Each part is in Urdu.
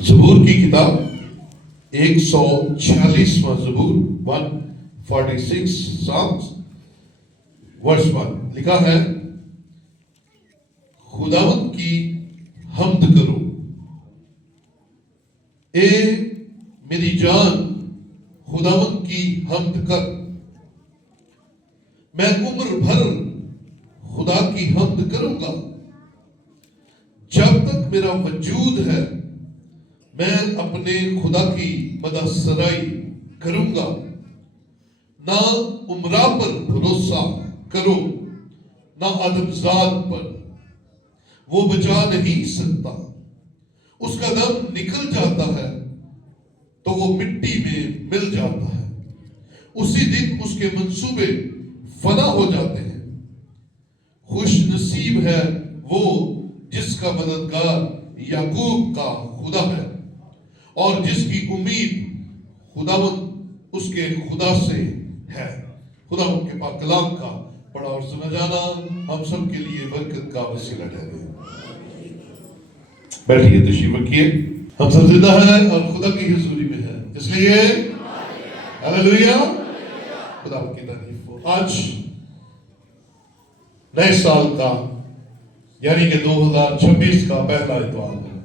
زبور کی کتاب 146واں زبور 146 Psalms ورس 1 لکھا ہے، خداوند کی حمد کرو، اے میری جان خداوند کی حمد کر۔ میں عمر بھر خدا کی حمد کروں گا، جب تک میرا وجود ہے میں اپنے خدا کی مدح سرائی کروں گا۔ نہ عمرہ پر بھروسہ کرو، نہ آدمزاد پر، وہ بچا نہیں سکتا۔ اس کا دم نکل جاتا ہے تو وہ مٹی میں مل جاتا ہے، اسی دن اس کے منصوبے فنا ہو جاتے ہیں۔ خوش نصیب ہے وہ جس کا مددگار یعقوب کا خدا ہے، اور جس کی امید خداوند اس کے خدا سے ہے۔ خداوند کے پاک کلام کا پڑھا اور سنا جانا ہم سب کے لیے برکت کا وسیلہ ٹھہرے۔ بیٹھیے، تشریف رکھیے۔ ہم سب زندہ ہیں اور خدا کی حضوری میں ہیں، اس لیے ہلیلویا، خدا کی تعریف ہو۔ آج نئے سال کا یعنی کہ 2026 کا پہلا اتوار ہے،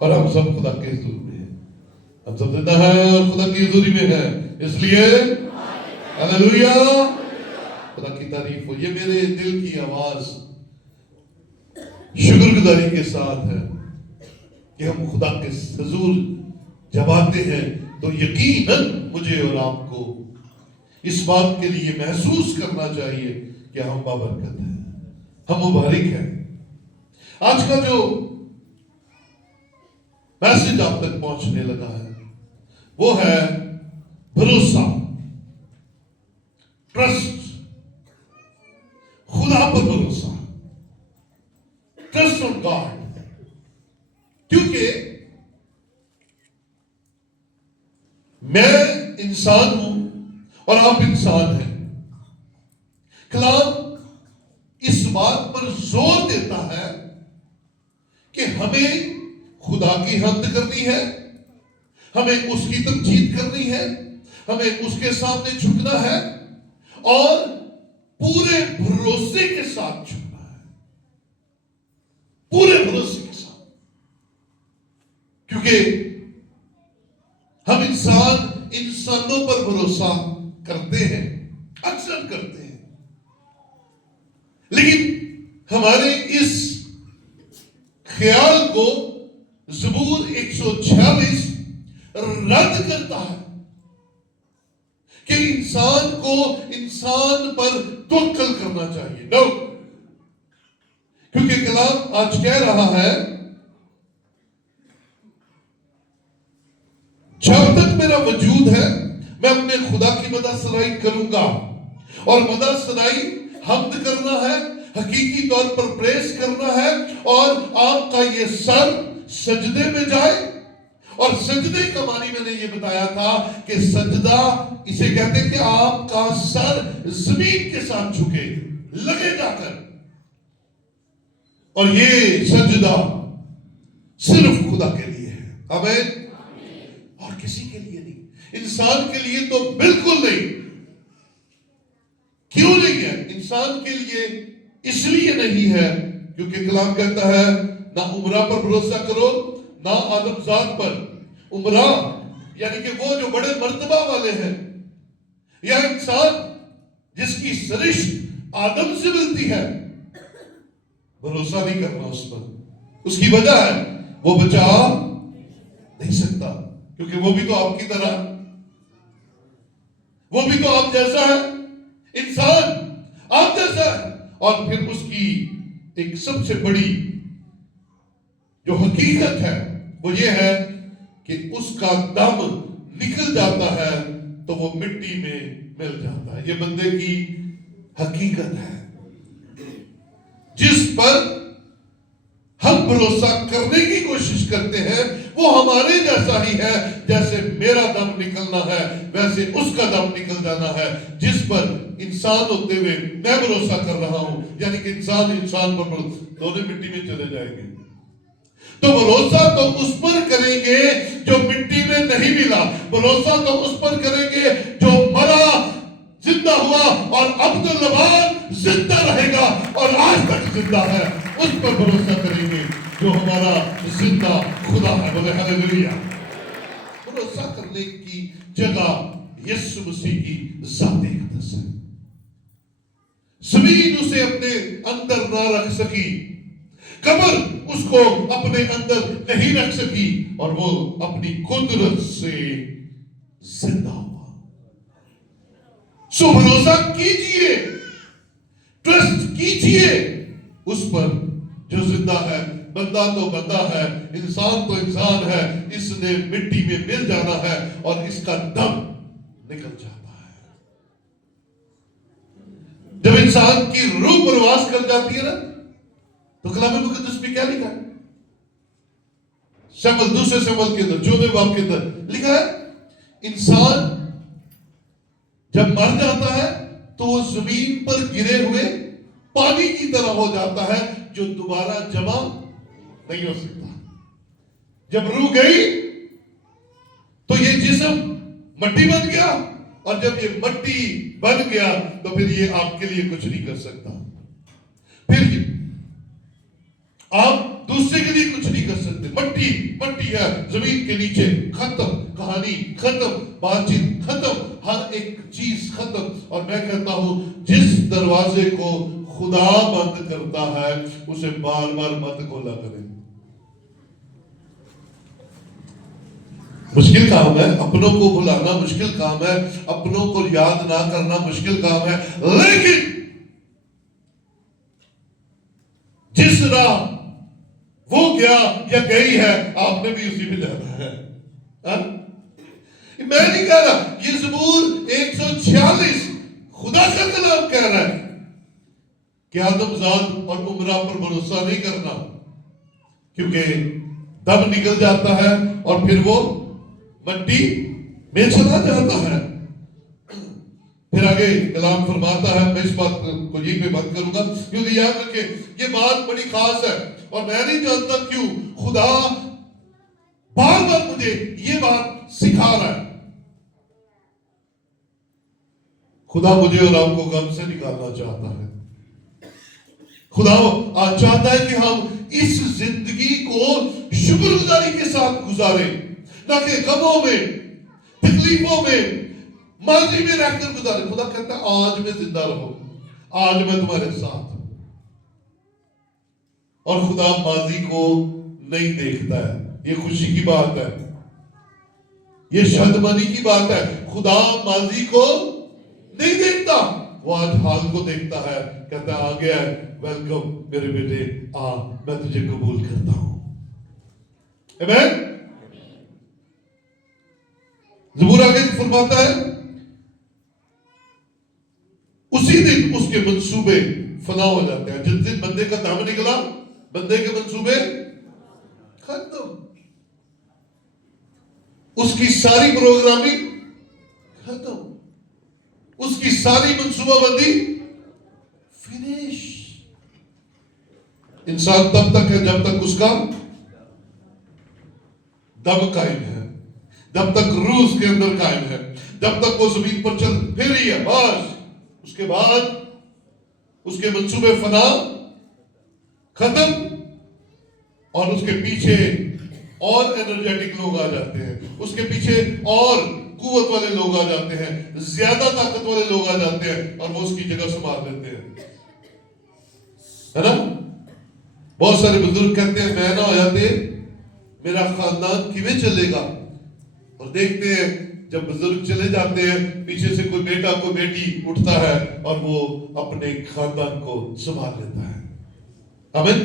اور ہم سب خدا کے حضور میں ہیں، ہم سب زندہ ہیں اور خدا کی حضوری میں ہیں، اس لیے ہلیلویا، خدا کی تعریف ہو۔ یہ میرے دل کی آواز شکر گزاری کے ساتھ ہے کہ ہم خدا کے حضور جب آتے ہیں تو یقیناً مجھے اور آپ کو اس بات کے لیے محسوس کرنا چاہیے کہ ہم بابرکت ہیں، ہم مبارک ہیں۔ آج کا جو میسج آپ تک پہنچنے لگا ہے وہ ہے بھروسہ، ٹرسٹ، خدا پر بھروسہ، ٹرسٹ آن گاڈ۔ کیونکہ میں انسان ہوں اور آپ انسان ہیں۔ کلام اس بات پر زور دیتا ہے کہ ہمیں خدا کی حمد کرنی ہے، ہمیں اس کی تمجید کرنی ہے، ہمیں اس کے سامنے جھکنا ہے اور پورے بھروسے کے ساتھ جھکنا ہے، پورے بھروسے کے ساتھ۔ کیونکہ ہم انسانوں پر بھروسہ کرتے ہیں، اکثر کرتے ہیں، لیکن ہمارے اس خیال کو زبور 146 رد کرتا ہے کہ انسان کو انسان پر توکل کرنا چاہیے۔ نو، کیونکہ کلام آج کہہ رہا ہے جب تک میرا وجود ہے میں اپنے خدا کی مدح سرائی کروں گا، اور مدح سرائی حمد کرنا ہے، حقیقی طور پر پریز کرنا ہے، اور آپ کا یہ سر سجدے میں جائے۔ اور سجدے کا معنی میں نے یہ بتایا تھا کہ سجدہ اسے کہتے ہیں کہ آپ کا سر زمین کے ساتھ جھکے، لگے جا کر، اور یہ سجدہ صرف خدا کے لیے ہے، آمین، اور کسی کے لیے نہیں، انسان کے لیے تو بالکل نہیں۔ کیوں نہیں ہے؟ انسان کے لیے اس لیے نہیں ہے کیونکہ کلام کہتا ہے نہ عمرہ پر بھروسہ کرو، نہ آدمزاد پر۔ عمرہ یعنی کہ وہ جو بڑے مرتبہ والے ہیں، یا انسان جس کی سرشت آدم سے ملتی ہے، بھروسہ نہیں کرنا اس پر۔ اس کی وجہ ہے وہ بچا نہیں سکتا، کیونکہ وہ بھی تو آپ کی طرح، وہ بھی تو آپ جیسا ہے، انسان آپ جیسا ہے۔ اور پھر اس کی ایک سب سے بڑی جو حقیقت ہے وہ یہ ہے کہ اس کا دم نکل جاتا ہے تو وہ مٹی میں مل جاتا ہے۔ یہ بندے کی حقیقت ہے جس پر ہم بھروسہ کرنے کی کوشش کرتے ہیں، وہ ہمارے جیسا ہی ہے۔ جیسے میرا دم نکلنا ہے ویسے اس کا دم نکل جانا ہے، جس پر انسان ہوتے ہوئے میں بھروسہ کر رہا ہوں، یعنی کہ انسان پر دونوں مٹی میں چلے جائیں گے۔ تو بھروسہ تو اس پر کریں گے جو مٹی میں نہیں ملا، بھروسہ تو اس پر کریں گے جو مرا زندہ ہوا اور عبداللبان زندہ رہے گا اور آج تک زندہ ہے، اس پر بھروسہ کریں گے جو ہمارا زندہ خدا ہے۔ بولے ہاللیلویہ۔ بھروسہ کرنے کی جگہ یسوع مسیح کی ذات اقدس ہے۔ زمین اسے اپنے اندر نہ رکھ سکی، قبر اس کو اپنے اندر نہیں رکھ سکی، اور وہ اپنی قدرت سے زندہ ہوا۔ سو بھروسہ کیجئے، ٹرسٹ کیجئے اس پر جو زندہ ہے۔ بندہ تو بندہ ہے، انسان تو انسان ہے، اس نے مٹی میں مل جانا ہے اور اس کا دم نکل جاتا ہے۔ جب انسان کی روح پرواز کر جاتی ہے نا، تو کلام مقدس میں کیا لکھا ہے؟ دوسرے شمل کے اندر 14 باب کے اندر لکھا ہے، انسان جب مر جاتا ہے تو وہ زمین پر گرے ہوئے پانی کی طرح ہو جاتا ہے جو دوبارہ جمع نہیں ہو سکتا۔ جب روح گئی تو یہ جسم مٹی بن گیا، اور جب یہ مٹی بن گیا تو پھر یہ آپ کے لیے کچھ نہیں کر سکتا، پھر آپ دوسرے کے لیے کچھ نہیں کر سکتے۔ مٹی مٹی ہے، زمین کے نیچے، ختم، کہانی ختم، بات چیت ختم، ہر ایک چیز ختم۔ اور میں کہتا ہوں جس دروازے کو خدا بند کرتا ہے اسے بار بار مت کھولا کرے۔ مشکل کام ہے، اپنوں کو بھلانا مشکل کام ہے، اپنوں کو یاد نہ کرنا مشکل کام ہے، لیکن جس راہ وہ گیا یا گئی ہے آپ نے بھی اسی پہ جانا ہے۔ میں نہیں کہہ رہا، یہ زبور 146 خدا کا کلام کہہ رہا ہے کہ آدم زاد اور عمرہ پر بھروسہ نہیں کرنا، کیونکہ دم نکل جاتا ہے اور پھر وہ مٹی میں چلا جاتا ہے۔ پھر آگے کلام فرماتا ہے، میں اس بات کو یہیں پہ بات کروں گا کیونکہ یاد رکھیں یہ بات بڑی خاص ہے، اور میں نہیں جانتا کیوں خدا بار بار مجھے یہ بات سکھا رہا ہے۔ خدا مجھے اور آپ کو غم سے نکالنا چاہتا ہے۔ خدا چاہتا ہے کہ ہم اس زندگی کو شکر گزاری کے ساتھ گزاریں، نہ کہ غموں میں، تکلیفوں میں، ماضی میں رہ کر گزاریں۔ خدا کہتا ہے آج میں زندہ رہو، آج میں تمہارے ساتھ۔ اور خدا ماضی کو نہیں دیکھتا ہے، یہ خوشی کی بات ہے، یہ شادمانی کی بات ہے۔ خدا ماضی کو نہیں دیکھتا، وہ آج حال کو دیکھتا ہے، کہتا ہے آ گیا ہے، ویلکم میرے بیٹے، آ میں تجھے قبول کرتا ہوں۔ آمین۔ زبور آگے فرماتا ہے اسی دن اس کے منصوبے فنا ہو جاتے ہیں۔ جس دن بندے کا دم نکلا بندے کے منصوبے ختم، اس کی ساری پروگرامنگ ختم، اس کی ساری منصوبہ بندی فنش۔ انسان تب تک ہے جب تک اس کا دم قائم ہے، جب تک روح اس کے اندر قائم ہے، جب تک وہ زمین پر چل پھر رہی ہے، بس اس کے بعد اس کے منصوبے فنا ختم، اور اس کے پیچھے اور انرجیٹک لوگ آ جاتے ہیں، اس کے پیچھے اور قوت والے لوگ آ جاتے ہیں، زیادہ طاقت والے لوگ آ جاتے ہیں، اور وہ اس کی جگہ سنبھال لیتے ہیں، ہے نا؟ بہت سارے بزرگ کہتے ہیں میں نہ ہو جاتے میرا خاندان کیویں چلے گا، اور دیکھتے ہیں جب بزرگ چلے جاتے ہیں پیچھے سے کوئی بیٹا کوئی بیٹی اٹھتا ہے اور وہ اپنے خاندان کو سنبھال لیتا ہے۔ آمین۔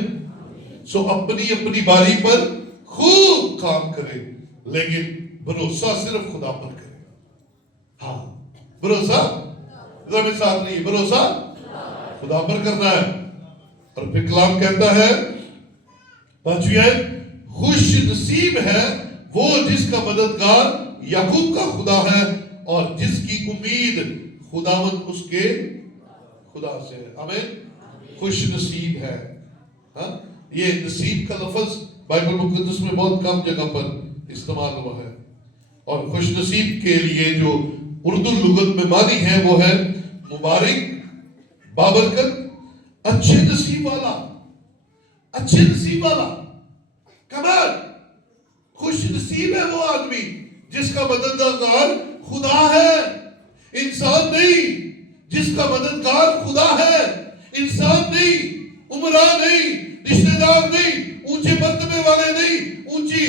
سو اپنی اپنی باری پر خوب کام کرے، لیکن بھروسہ صرف خدا پر کرے۔ ہاں بھروسہ خدا میں ساتھ نہیں، بھروسہ خدا پر کرنا ہے۔ اور پھر کلام کہتا ہے 5 خوش نصیب ہے وہ جس کا مددگار یعقوب کا خدا ہے اور جس کی امید خداوند اس کے خدا سے ہے۔ آمین۔ خوش نصیب ہے، ہاں یہ نصیب کا لفظ بائبل مقدس میں بہت کم جگہ پر استعمال ہوا ہے. اور خوش نصیب کے لیے جو اردو لغت میں معنی ہے وہ ہے مبارک، بابرکت، اچھے نصیب والا، اچھے نصیب والا. کمال، خوش نصیب ہے وہ آدمی جس کا مددگار خدا ہے، انسان نہیں. جس کا مددگار خدا ہے، انسان نہیں، عمرہ نہیں، رشتہ دار نہیں، اونچے مرتبے والے نہیں، اونچی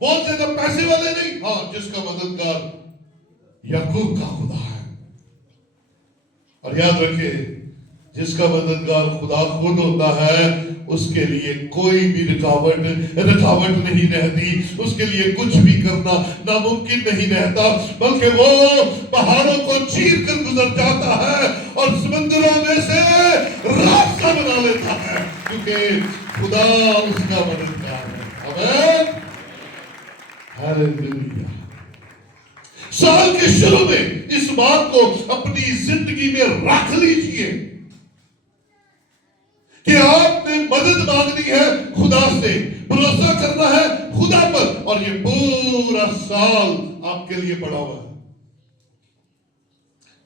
بہت زیادہ پیسے والے نہیں. ہاں، جس کا مددگار یعقوب کا خدا ہے. اور یاد رکھے، جس کا مددگار خدا خود ہوتا ہے اس کے لیے کوئی بھی رکاوٹ نہیں رہتی. اس کے لیے کچھ بھی کرنا ناممکن نہیں رہتا، بلکہ وہ پہاڑوں کو چیر کر گزر جاتا ہے اور سمندروں میں سے راستہ بنا لیتا ہے، کیونکہ خدا اس کا مددگار ہے. آمین، ہاللیلویا. سال کے شروع میں اس بات کو اپنی زندگی میں رکھ لیجئے کہ آپ نے مدد مانگنی ہے خدا سے، بھروسہ کرنا ہے خدا پر، اور یہ پورا سال آپ کے لیے پڑا ہوا ہے.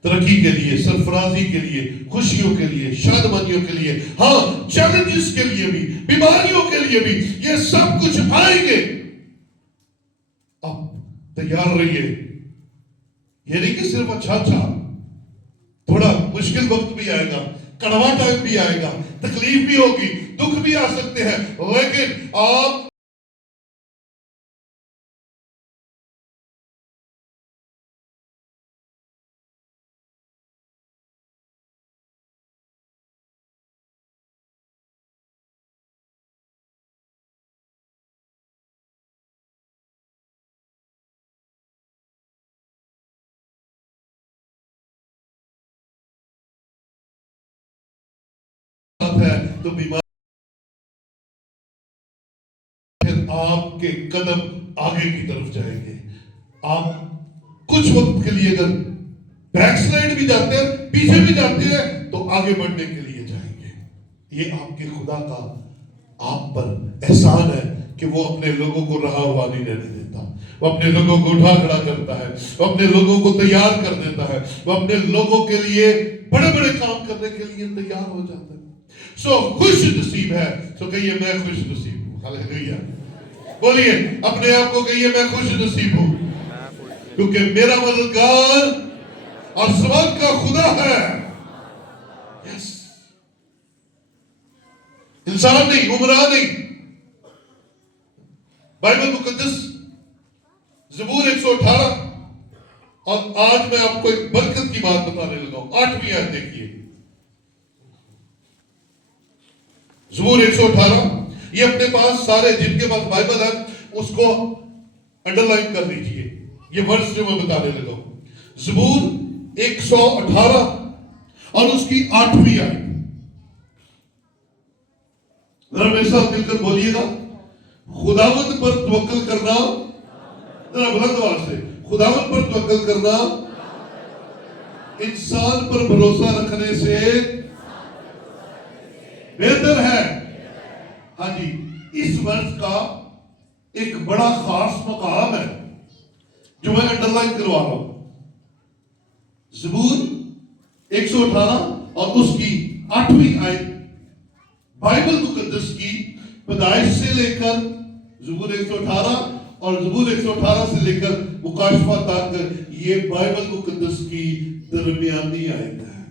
ترقی کے لیے، سرفرازی کے لیے، خوشیوں کے لیے، شادمانیوں کے لیے، ہاں چیلنجز کے لیے بھی، بیماریوں کے لیے بھی، یہ سب کچھ آئیں گے. آپ تیار رہیے. یہ نہیں کہ صرف اچھا تھوڑا مشکل وقت بھی آئے گا، کڑوا ٹائم بھی آئے گا، تکلیف بھی ہوگی، دکھ بھی آ سکتے ہیں، لیکن آپ ہے تو بیمار، پھر آپ کے قدم آگے کی طرف جائیں گے. آپ کچھ وقت کے لیے اگر بیک سلائڈ بھی جاتے ہیں، پیچھے بھی جاتے ہیں، تو آگے بڑھنے کے لیے جائیں گے. یہ آپ کے خدا کا آپ پر احسان ہے کہ وہ اپنے لوگوں کو رہا ہوا نہیں رہنے دیتا. وہ اپنے لوگوں کو اٹھا کھڑا کرتا ہے، وہ اپنے لوگوں کو تیار کر دیتا ہے، وہ اپنے لوگوں کے لیے بڑے بڑے کام کرنے کے لیے تیار ہو جاتا ہے. سو خوش نصیب ہے. سو کہیے میں خوش نصیب ہوں. ہاللیلویا. بولیے اپنے آپ کو، کہیے میں خوش نصیب ہوں، کیونکہ میرا مددگار اور سوال کا خدا ہے. یس، انسان نہیں، عمرہ نہیں. بائبل مقدس زبور 118، اور آج میں آپ کو ایک برکت کی بات بتانے لگا ہوں. 8ویں آیت دیکھیے، زبور 118. یہ اپنے پاس سارے جن کے پاس بائبل ہے اس کو انڈر لائن کر لیجئے. یہ ورس جو میں بتانے لگا ہوں، زبور 118 اور اس کی 8ویں آیت. ذرا میرے ساتھ مل کر بولیے گا، خداوند پر توکل کرنا. ذرا بلند آواز سے، خداوند پر توکل کرنا انسان پر بھروسہ رکھنے سے بہتر ہے. ہاں جی، اس ورس کا ایک بڑا خاص مقام ہے جو میں انڈر لائن کروا رہا ہوں. زبور 118 اور اس کی 8ویں آیت بائبل مقدس کی پیدائش سے لے کر زبور 118 اور زبور 118 سے لے کر مکاشفہ تک یہ بائبل مقدس کی درمیانی آیت ہے،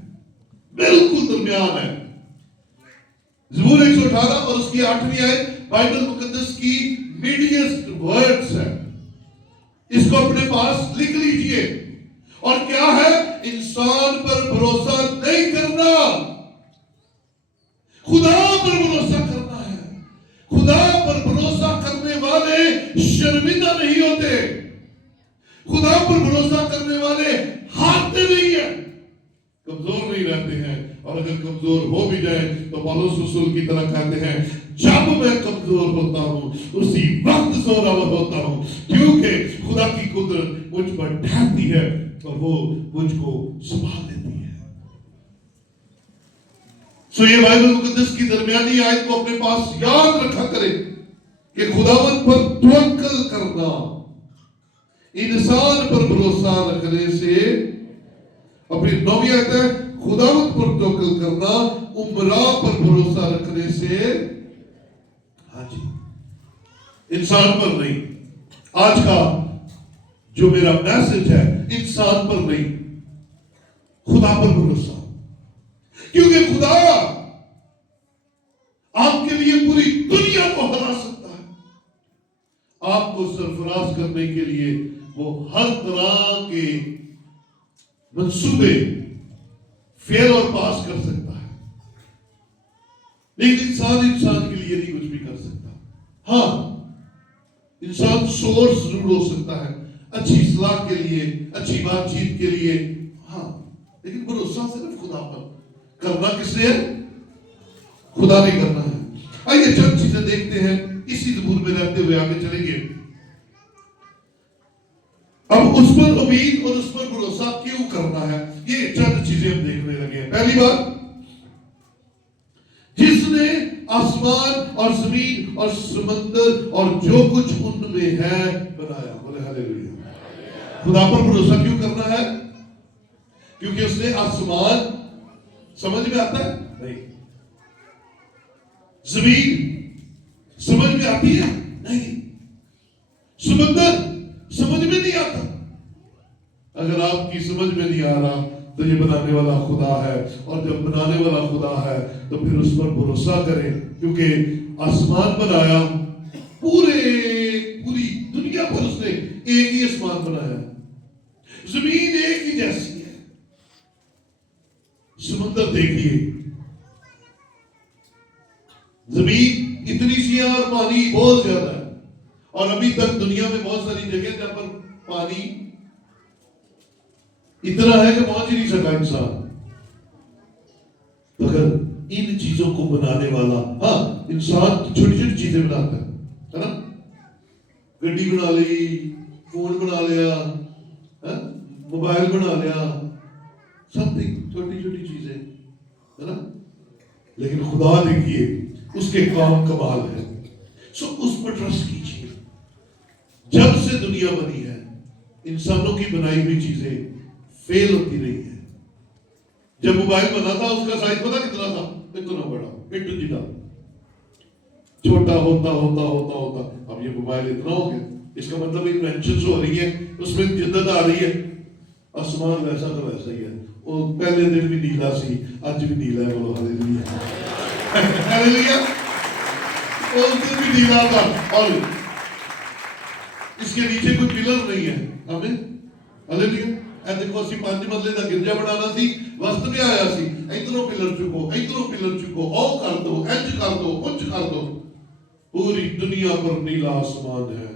بالکل درمیان ہے. زبور 118 اور اس کی 8ویں آیت بائبل مقدس کی میڈیسٹ ورڈز ہے. اس کو اپنے پاس لکھ لیجئے. اور کیا ہے؟ انسان پر بھروسہ نہیں کرنا، خدا پر بھروسہ کرنا ہے. خدا پر بھروسہ کرنے والے شرمندہ نہیں ہوتے. خدا پر بھروسہ کرنے والے ہارتے نہیں ہیں، کمزور نہیں رہتے ہیں. اور اگر کمزور ہو بھی جائے تو پولس رسول کی طرح کہتے ہیں، جب میں کمزور ہوتا ہوں اسی وقت زورآور ہوتا ہوں، کیونکہ خدا کی قدرت مجھ پر ٹھہرتی ہے اور وہ مجھ کو سنبھال لیتی ہے. سو یہ بائبل مقدس کی درمیانی آیت کو اپنے پاس یاد رکھا کرے. کہ خداوند پر توکل کرنا انسان پر بھروسہ رکھنے سے، اپنی 9ویں آیت ہے، خداوند پر توکل کرنا امراء پر بھروسہ رکھنے سے، ہاں جی، انسان پر نہیں۔ آج کا جو میرا میسج ہے، انسان پر نہیں، خدا پر بھروسہ، کیونکہ خدا آپ کے لیے پوری دنیا کو ہرا سکتا ہے۔ آپ کو سرفراز کرنے کے لیے وہ ہر طرح کے منصوبے فیل اور پاس کر سکتا ہے، لیکن انسان کے لیے نہیں کچھ بھی کر سکتا۔ ہاں، انسان سورس ضرور ہو سکتا ہے اچھی اصلاح کے لیے، اچھی بات چیت کے لیے، ہاں، لیکن بھروسہ صرف خدا پر کرنا کس نے ہے؟ خدا نے کرنا ہے۔ آئیے چند چیزیں دیکھتے ہیں، اسی زبور میں رہتے ہوئے آگے چلیں گے۔ اب اس پر امید اور اس پر بھروسہ کیوں کرنا ہے، یہ چند چیزیں ہم دیکھنے لگے ہیں۔ پہلی بات، جس نے آسمان اور زمین اور سمندر اور جو کچھ ان میں ہے بنایا، بولے ہاللیلویا۔ خدا پر بھروسہ کیوں کرنا ہے؟ کیونکہ اس نے آسمان، سمجھ میں آتا ہے؟ نہیں۔ زمین سمجھ میں آتی ہے؟ نہیں۔ سمندر سمجھ میں نہیں آتا۔ اگر آپ کی سمجھ میں نہیں آ رہا تو یہ بنانے والا خدا ہے، اور جب بنانے والا خدا ہے تو پھر اس پر بھروسہ کریں، کیونکہ آسمان بنایا، پوری دنیا پر اس نے ایک ہی آسمان بنایا، زمین ایک ہی جیسی ہے، سمندر دیکھیے، زمین اتنی سی ہے اور پانی بہت زیادہ ہے، اور ابھی تک دنیا میں بہت ساری جگہ جہاں پر پانی اتنا ہے کہ پہنچ ہی نہیں سکا انسان۔ اگر ان چیزوں کو بنانے والا، ہاں، انسان چھوٹی چھوٹی چیزیں بناتا ہے نا، گڈی بنا لی، فون بنا لیا، موبائل بنا لیا، سب چھوٹی چھوٹی چیزیں ہے نا، لیکن خدا دیکھیے اس کے کام کمال ہے۔ سو اس پر ٹرسٹ کیجیے۔ جب سے دنیا بنی ہے، انسانوں کی بنائی ہوئی چیزیں فیل ہوتی رہی ہے۔ جب موبائل بنا تھا اس کا سائز پتا کتنا تھا؟ اتنا بڑا، پٹھو جیتا، چھوٹا ہوتا ہوتا ہوتا ہوتا اب یہ موبائل اتنا ہو گیا۔ اس کا مطلب انوینشنز ہو رہی ہے، اس میں جدت آ رہی ہے۔ آسمان ویسا تو ویسا ہی ہے، وہ پہلے دن بھی نیلا سی، آج بھی نیلا ہے، بولو ہاللیلویا، ہاللیلویا۔ اس دن بھی نیلا تھا، اور اس کے نیچے کوئی پلر نہیں ہے، ہمیں ہاللیلویا۔ اے دیکھو اسی 5 مرلے دا گرجا بنانا سی، وقت بھی آیا سی، اتنوں پلر چکو، اتنوں پلر چکو، او کر دو، انج کر دو، انج کر دو۔ پوری دنیا پر نیلا آسمان ہے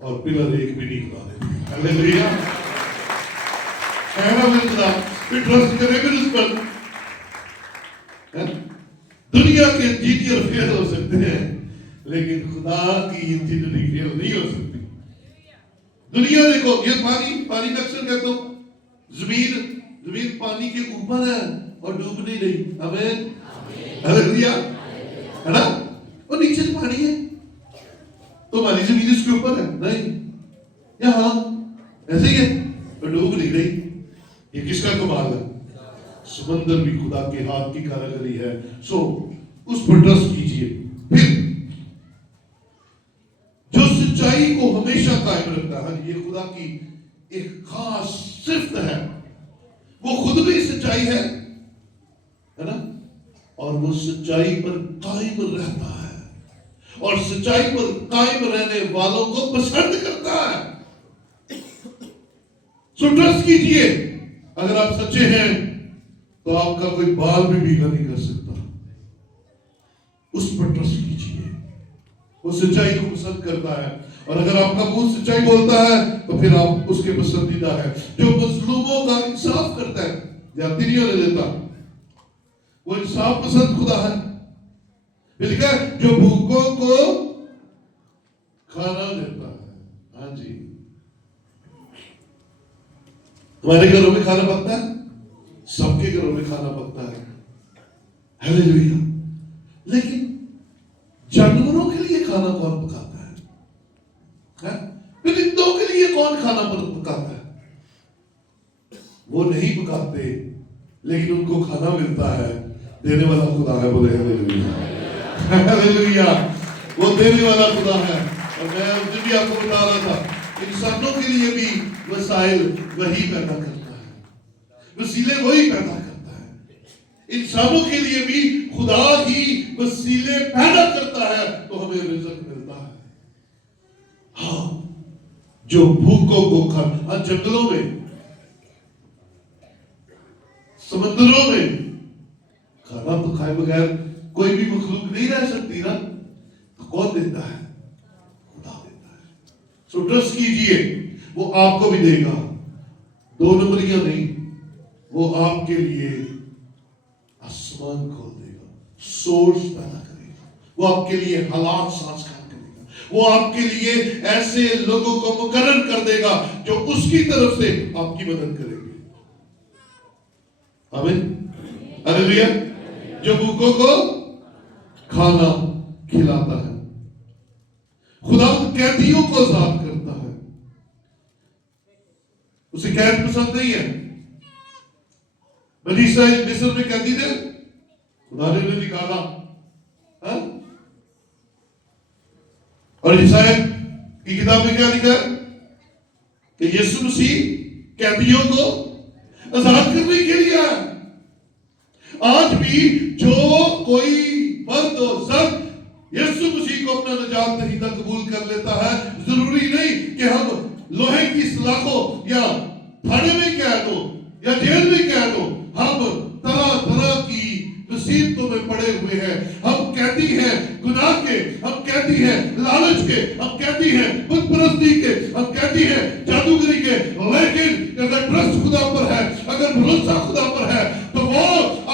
اور پلر ایک بھی نہیں بنا دیتے، ہاللیلویا۔ کہنا میں خدا پھر ٹرسٹ کرے پھر اس پر۔ دنیا کے انجینئر فیل ہو سکتے ہیں، لیکن خدا کی انجینئرنگ فیل نہیں ہو سکتی۔ دنیا دیکھو، یہ پانی میں اکثر کہتا ہوں، زمین پانی کے اوپر ہے اور ڈوب نہیں رہی، آمین، ہاللیلویا، ہے نا؟ اور نیچے پانی ہے تو ہماری زمین اس کے اوپر ہے نہیں، یہاں ایسے ہی ہے اور ڈوب نہیں رہی۔ یہ کس کا کمال ہے؟ سمندر بھی خدا کے ہاتھ کی کاریگری ہے۔ سو اس پر ٹرسٹ کیجئے۔ پھر جو سچائی کو ہمیشہ قائم رکھتا ہے، یہ خدا کی ایک خاص صفت ہے، وہ خود بھی سچائی ہے نا، اور وہ سچائی پر قائم رہتا ہے، اور سچائی پر قائم رہنے والوں کو پسند کرتا ہے۔ سو ٹرسٹ کیجئے، اگر آپ سچے ہیں تو آپ کا کوئی بال بھی بھیگا نہیں کر سکتا۔ اس پر ٹرسٹ کیجئے، وہ سچائی کو پسند کرتا ہے، اور اگر آپ کا منہ سچائی بولتا ہے تو پھر آپ اس کے پسندیدہ ہے۔ جو مظلوموں کا انصاف کرتا ہے، زیادتی نہیں ہونے دیتا، وہ انصاف پسند خدا ہے۔ پھر لکھا ہے جو بھوکوں کو کھانا دیتا ہے۔ ہاں جی، ہمارے گھروں میں کھانا پکتا ہے، سب کے گھروں میں کھانا پکتا ہے، ہاللیلویا، لیکن جانوروں کے لیے کھانا کون پکاتا ہے؟ پرندوں کے لیے کون کھانا پکاتا ہے؟ وہ نہیں پکاتے، لیکن ان کو کھانا ملتا ہے، دینے والا خدا ہے، بولے ہاللیلویا ہاللیلویا، وہ دینے والا خدا ہے۔ اور میں اس دن بھی آپ کو بتا رہا تھا، انسانوں کے لیے بھی وسائل وہی پیدا کرتا ہے، وسیلے وہی پیدا کرتا ہے، انسانوں کے لیے بھی خدا ہی وسیلے پیدا کرتا ہے تو ہمیں رزق ملتا ہے۔ ہاں، جو بھوکوں کو کھانا، جنگلوں میں، سمندروں میں کھانا تو کھائے بغیر کوئی بھی مخلوق نہیں رہ سکتی نا، تو کون دیتا ہے؟ خدا دیتا ہے۔ سو ٹرسٹ کیجئے، وہ آپ کو بھی دے گا، دو نمبریاں نہیں، وہ آپ کے لیے آسمان کھول دے گا، سورس پیدا کرے گا، وہ آپ کے لیے حالات سازگار کرے گا، وہ آپ کے لیے ایسے لوگوں کو مقرر کر دے گا جو اس کی طرف سے آپ کی مدد کریں گے۔ آمین، ہاللیلویا۔ جو بھوکوں کو کھانا کھلاتا ہے، خدا قیدیوں کو آزاد کرتا ہے، اسے قید پسند نہیں ہے۔ بنی اسرائیل مصر میں قیدی تھے، خدا نے انہیں نکالا، اور عیسائی کی کتاب میں کیا لکھا ہے کہ یسوع مسیح قیدیوں کو آزاد کرنے کے لیے آیا۔ آج بھی جو کوئی مرد اور زن یسوع مسیح کو اپنا نجات دہندہ قبول کر لیتا ہے، ضروری نہیں کہ ہم لوہے کی سلاخوں یا تھانے میں قید ہو یا جیل میں قید ہو، ہم طرح طرح کی مصیبتوں میں پڑے ہوئے ہیں، ہم قیدی ہیں گناہ کے، ہم قیدی ہیں لالچ کے، ہم قیدی ہیں بت پرستی کے، ہم قیدی ہیں جادوگری کے، لیکن اگر ٹرسٹ خدا پر ہے، اگر بھروسہ خدا پر ہے، تو وہ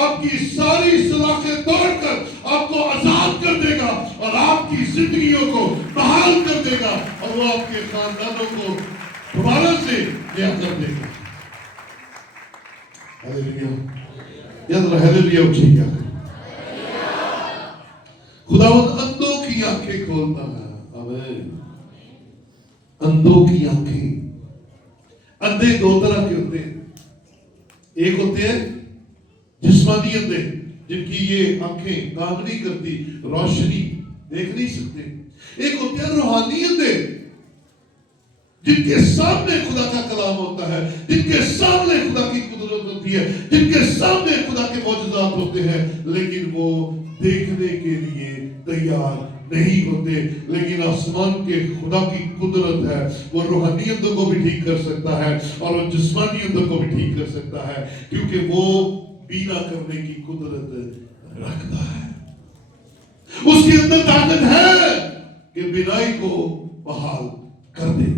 آپ کی ساری سلاخیں توڑ کر آپ کو آزاد کر دے گا اور آپ کی زندگیوں کو بحال کر دے گا، اور وہ آپ کے خاندانوں کو دوبارہ سے لیا کر دے گا۔ ہاللیلویا، یاد رہا ہاللیلویا اچھی کیا ہے۔ خداوند اندھوں کی آنکھیں کھولتا ہے، آمین۔ اندھوں کی آنکھیں، اندھے دو طرح کے ہوتے ہیں، ایک ہوتے ہیں جسمانی اندھے جن کی یہ آنکھیں کام نہیں کرتی، روشنی دیکھ نہیں سکتے، ایک ہوتے ہیں روحانی اندھے جن کے سامنے خدا کا کلام ہوتا ہے، جن کے سامنے خدا کی قدرت ہوتی ہے، جن کے سامنے خدا کے معجزات ہوتے ہیں، لیکن وہ دیکھنے کے لیے تیار نہیں ہوتے۔ لیکن آسمان کے خدا کی قدرت ہے، وہ روحانی اندھوں کو بھی ٹھیک کر سکتا ہے اور وہ جسمانی اندھوں کو بھی ٹھیک کر سکتا ہے، کیونکہ وہ بینا کرنے کی قدرت رکھتا ہے۔ اس کے اندر طاقت ہے کہ بینائی کو بحال کر دے۔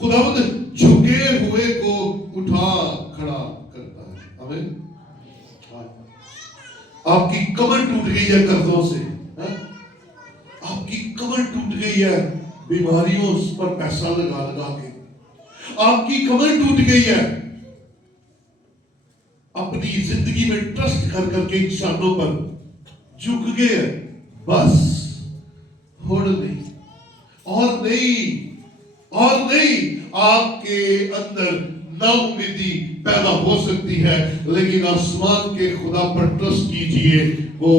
خداوند جھکے ہوئے کو اٹھا کھڑا کرتا ہے، آمین۔ آپ کی کمر ٹوٹ گئی ہے قرضوں سے، آپ کی کمر ٹوٹ گئی ہے بیماریوں پر پیسہ لگا لگا کے، آپ کی کمر ٹوٹ گئی ہے اپنی زندگی میں ٹرسٹ کر کر کے انسانوں پر جھک گئے، بس ہوڑ نہیں اور نہیں اور نہیں۔ آپ کے اندر نا امیدی پیدا ہو سکتی ہے، لیکن آسمان کے خدا پر ٹرسٹ کیجئے، وہ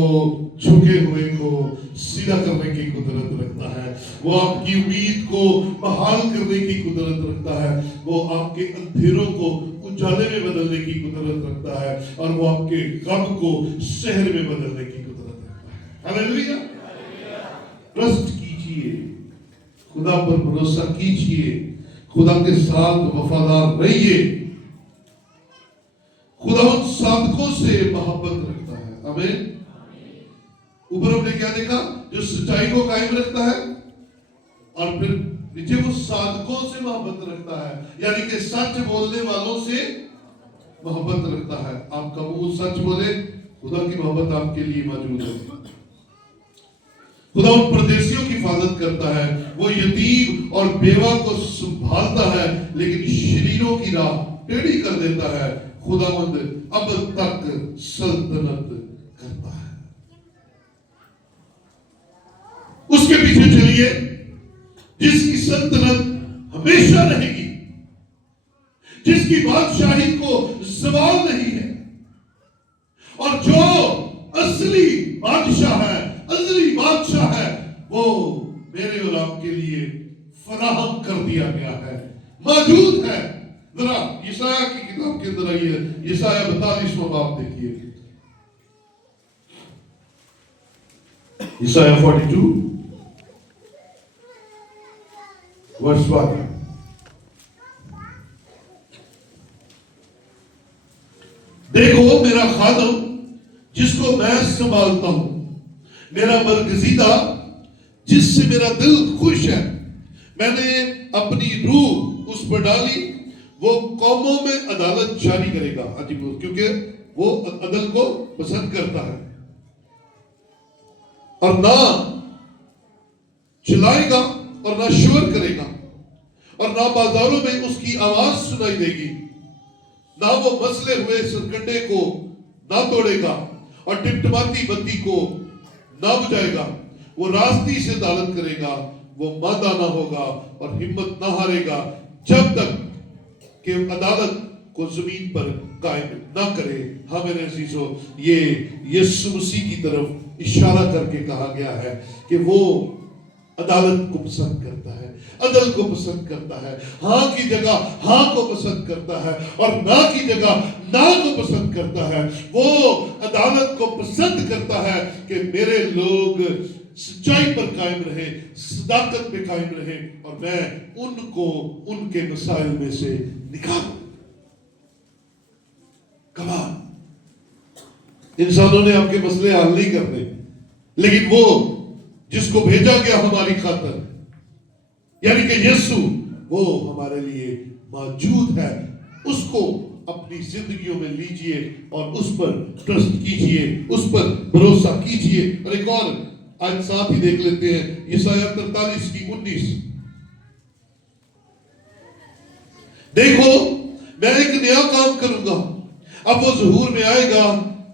جھکے ہوئے کو سیدھا کرنے کی قدرت رکھتا ہے، وہ آپ کی امید کو بحال کرنے کی قدرت رکھتا ہے، وہ آپ کے اندھیروں کو اجالے میں بدلنے کی قدرت رکھتا ہے، اور وہ آپ کے غم کو سحر میں بدلنے کی قدرت رکھتا ہے۔ ہاللیلویا، ٹرسٹ کیجئے، خدا پر بھروسہ کیجئے، خدا کے ساتھ وفادار رہیے۔ خدا ان صادقوں سے محبت رکھتا ہے، آمین۔ اوپر ہم نے کیا دیکھا؟ جو سچائی کو قائم رکھتا ہے، اور پھر نیچے وہ صادقوں سے محبت رکھتا ہے، یعنی کہ سچ بولنے والوں سے محبت رکھتا ہے۔ آپ کا منہ سچ بولے، خدا کی محبت آپ کے لیے موجود ہے۔ خدا ان پردیسیوں کی حفاظت کرتا ہے، وہ یتیم اور بیوہ کو سنبھالتا ہے، لیکن شریروں کی راہ ٹیڑھی کر دیتا ہے۔ خداوند اب تک سلطنت کرتا ہے۔ اس کے پیچھے چلیے، جس کی سلطنت ہمیشہ رہے گی، جس کی بادشاہی کو زوال نہیں ہے، اور جو اصلی بادشاہ ہے، ازلی بادشاہ ہے، وہ میرے اور آپ کے لیے فراہم کر دیا گیا ہے، موجود ہے۔ ذرا یسایہ کی کتاب کے اندر آئیے، یسایہ 42واں باب دیکھیے، یسایہ 42 ورس 1۔ دیکھو میرا خادم جس کو میں سنبھالتا ہوں، میرا برگزیدہ جس سے میرا دل خوش ہے، میں نے اپنی روح اس پر ڈالی، وہ قوموں میں عدالت جاری کرے گا، کیونکہ وہ عدل کو پسند کرتا ہے، اور نہ چلائے گا اور نہ شور کرے گا، اور نہ بازاروں میں اس کی آواز سنائی دے گی، نہ وہ مسلے ہوئے سرکنڈے کو نہ توڑے گا، اور ٹمٹماتی بتی کو نہ بجھائے گا، وہ راستی سے عدالت کرے گا، وہ ماندہ نہ ہوگا اور ہمت نہ ہارے گا، جب تک کہ عدالت کو زمین پر قائم نہ کرے۔ ہاں میرے عزیزو، یہ یسوع مسیح کی طرف اشارہ کر کے کہا گیا ہے کہ وہ عدالت کو پسند کرتا ہے، عدل کو پسند کرتا ہے، ہاں کی جگہ ہاں کو پسند کرتا ہے، اور نہ کی جگہ نہ کو پسند کرتا ہے۔ وہ عدالت کو پسند کرتا ہے کہ میرے لوگ سچائی پر قائم رہے، صداقت پہ قائم رہے، اور میں ان کو ان کے مسائل میں سے نکالوں۔ کمان انسانوں نے آپ کے مسئلے حل نہیں کرنے، لیکن وہ جس کو بھیجا گیا ہماری خاطر، یعنی کہ یسوع، وہ ہمارے لیے موجود ہے۔ اس کو اپنی زندگیوں میں لیجئے اور اس پر ٹرسٹ کیجئے، اس پر بھروسہ کیجئے۔ اور ایک اور آج ساتھ ہی دیکھ لیتے ہیں، یسایہ 43 کی 19۔ دیکھو میں ایک نیا کام کروں گا، اب وہ ظہور میں آئے گا،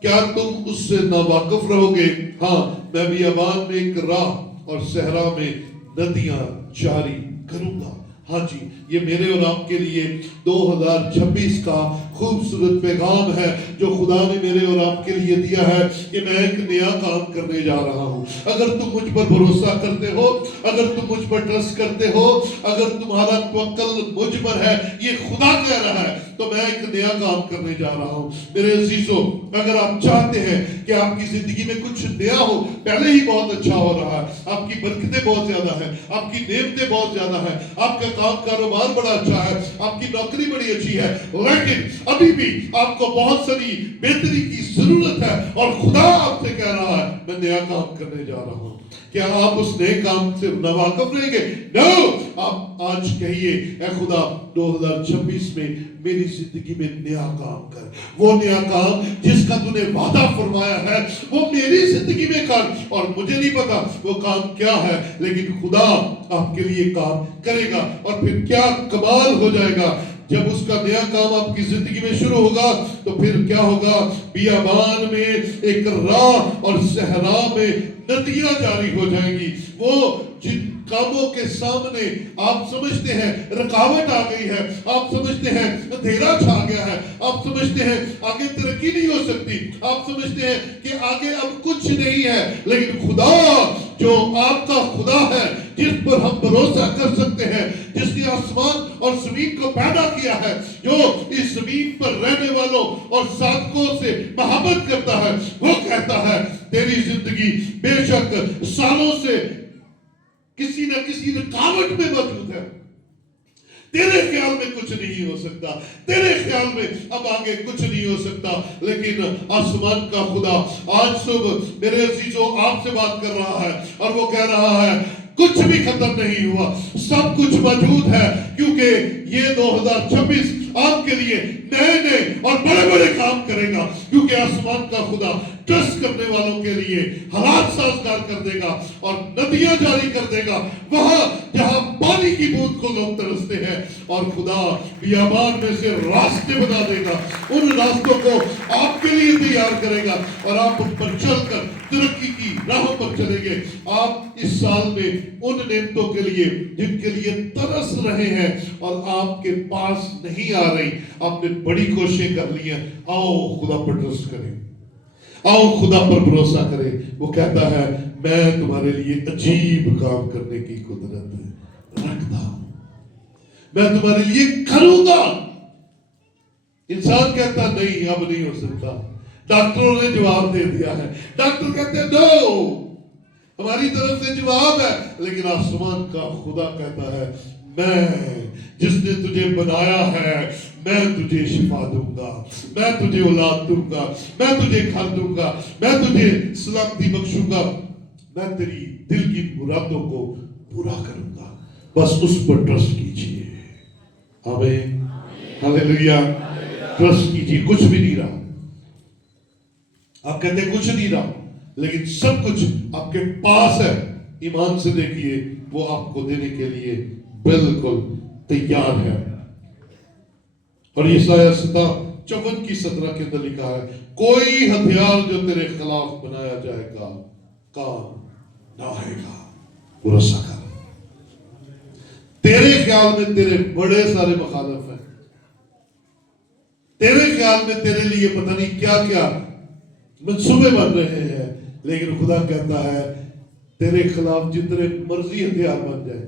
کیا تم اس سے ناواقف رہو گے؟ ہاں، میں بیابان میں ایک راہ اور صحرا میں ندیاں جاری کروں گا۔ ہاں جی، یہ میرے اور آپ کے لیے 2026 کا خوبصورت پیغام ہے جو خدا نے میرے اور آپ کے لیے دیا ہے کہ میں ایک نیا کام کرنے جا رہا ہوں۔ اگر تم مجھ پر بھروسہ کرتے ہو، اگر تم مجھ پر ٹرسٹ کرتے ہو، اگر تمہارا توکل مجھ پر ہے، یہ خدا کہہ رہا ہے، تو میں ایک نیا کام کرنے جا رہا ہوں۔ میرے عزیزو، اگر آپ چاہتے ہیں کہ آپ کی زندگی میں کچھ نیا ہو، پہلے ہی بہت اچھا ہو رہا ہے، آپ کی برکتیں بہت زیادہ ہیں، آپ کی نعمتیں بہت زیادہ ہیں، آپ کا کام کاروبار بڑا اچھا ہے، آپ کی نوکری بڑی اچھی ہے، لیکن ابھی بھی آپ کو بہت ساری بہتری کی ضرورت ہے، اور خدا آپ سے کہہ رہا ہے میں نیا کام کرنے جا رہا ہوں۔ کیا آپ اس نئے کام سے ناواقف رہیں گے؟ نو، آپ آج کہیے اے خدا 2026 میں میری زندگی میں نیا کام کر، وہ نیا کام جس کا تو نے وعدہ فرمایا ہے وہ میری زندگی میں کر، اور مجھے نہیں پتا وہ کام کیا ہے، لیکن خدا آپ کے لیے کام کرے گا۔ اور پھر کیا کمال ہو جائے گا جب اس کا نیا کام آپ کی زندگی میں شروع ہوگا، تو پھر کیا ہوگا؟ بیابان میں ایک راہ اور صحرا میں ندیاں جاری ہو جائیں گی۔ وہ جن کاموں کے سامنے آپ سمجھتے ہیں رکاوٹ آ گئی ہے، آپ سمجھتے ہیں اندھیرا چھا گیا ہے، آپ سمجھتے ہیں آگے ترقی نہیں ہو سکتی، آپ سمجھتے ہیں کہ آگے اب کچھ نہیں ہے، لیکن خدا جو آپ کا خدا ہے، جس پر ہم بھروسہ کر سکتے ہیں، جس نے آسمان اور زمین کو پیدا کیا ہے، جو اس زمین پر رہنے والوں اور صادقوں سے محبت کرتا ہے، وہ کہتا ہے تیری زندگی بے شک سالوں سے کسی نہ کسی رکاوٹ میں موجود ہے، تیرے خیال میں کچھ نہیں ہو سکتا، تیرے خیال میں اب آگے کچھ نہیں ہو سکتا، لیکن آسمان کا خدا آج صبح میرے عزیزوں آپ سے بات کر رہا ہے، اور وہ کہہ رہا ہے کچھ بھی ختم نہیں ہوا، سب کچھ موجود ہے، کیونکہ یہ 2026 آپ کے لیے نئے نئے اور بڑے بڑے کام کرے گا، کیونکہ آسمان کا خدا ٹرسٹ کرنے والوں کے لیے حالات سازگار کر دے گا اور ندیاں جاری کر دے گا وہاں جہاں پانی کی بوند کو لوگ ترستے ہیں، اور خدا بیابان میں سے راستے بنا دے گا، ان راستوں کو آپ کے لیے تیار کرے گا اور آپ ان پر چل کر ترقی کی راہوں پر چلیں گے۔ آپ اس سال میں ان نعمتوں کے لیے جن کے لیے ترس رہے ہیں اور آپ کے پاس نہیں آ رہی، آپ نے بڑی کوششیں کر لی ہیں، آؤ خدا پر ٹرسٹ کریں، آؤ خدا پر بھروسہ کریں۔ وہ کہتا ہے میں تمہارے لیے عجیب کام کرنے کی قدرت رکھتا ہوں، میں تمہارے لیے کروں گا۔ انسان کہتا نہیں اب نہیں ہو سکتا، ڈاکٹروں نے جواب دے دیا ہے، ڈاکٹر کہتے ہیں نو ہماری طرف سے جواب ہے، لیکن آسمان کا خدا کہتا ہے میں جس نے تجھے بنایا ہے میں تجھے شفا دوں گا، میں تجھے اولاد دوں گا، میں تجھے گھر دوں گا، میں تجھے سلامتی بخشوں گا، میں تیری دل کی مرادوں کو پورا کروں گا، بس اس پر ٹرسٹ کیجئے۔ آمین، ہاللیلویہ۔ ٹرسٹ کیجئے، کچھ بھی نہیں رہا، آپ کہتے ہیں کچھ نہیں رہا، لیکن سب کچھ آپ کے پاس ہے۔ ایمان سے دیکھیے وہ آپ کو دینے کے لیے بالکل تیار ہے۔ اور یسایہ 54:17 کے اندر لکھا ہے کوئی ہتھیار جو تیرے خلاف بنایا جائے گا کام نہ آئے گا، بھروسہ کر۔ تیرے خیال میں تیرے بڑے سارے مخالف ہیں، تیرے خیال میں تیرے لیے پتہ نہیں کیا کیا منصوبے بن رہے ہیں، لیکن خدا کہتا ہے تیرے خلاف جتنے مرضی ہتھیار بن جائے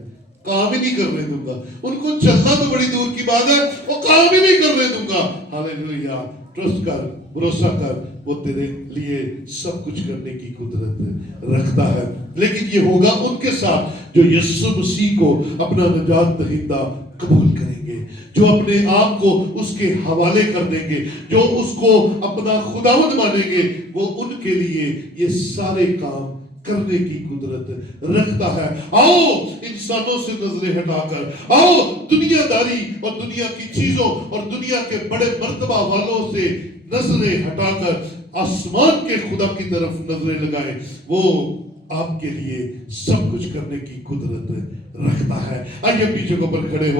کام ہی نہیں کرنے دوں گا، ان کو چلنا تو بڑی دور کی بات ہے، وہ کام ہی نہیں کرنے دوں گا۔ ہاللیلویہ۔ ٹرسٹ کر، بھروسہ کر، وہ تیرے لیے سب کچھ کرنے کی قدرت رکھتا ہے۔ لیکن یہ ہوگا ان کے ساتھ جو یسوع مسیح کو اپنا نجات دہندہ قبول کریں گے، جو اپنے آپ کو اس کے حوالے کر دیں گے، جو اس کو اپنا خداوند مانیں گے، وہ ان کے لیے یہ سارے کام کرنے کی قدرت رکھتا ہے۔ آؤ انسانوں سے نظریں ہٹا کر، آؤ دنیا داری اور دنیا کی چیزوں اور دنیا کے بڑے مرتبہ والوں سے نظریں ہٹا کر آسمان کے خدا کی طرف نظریں لگائیں۔ وہ آپ کے لیے سب کچھ کرنے کی قدرت رکھتا ہے۔ آئیے پیچھے کو پر کھڑے ہو۔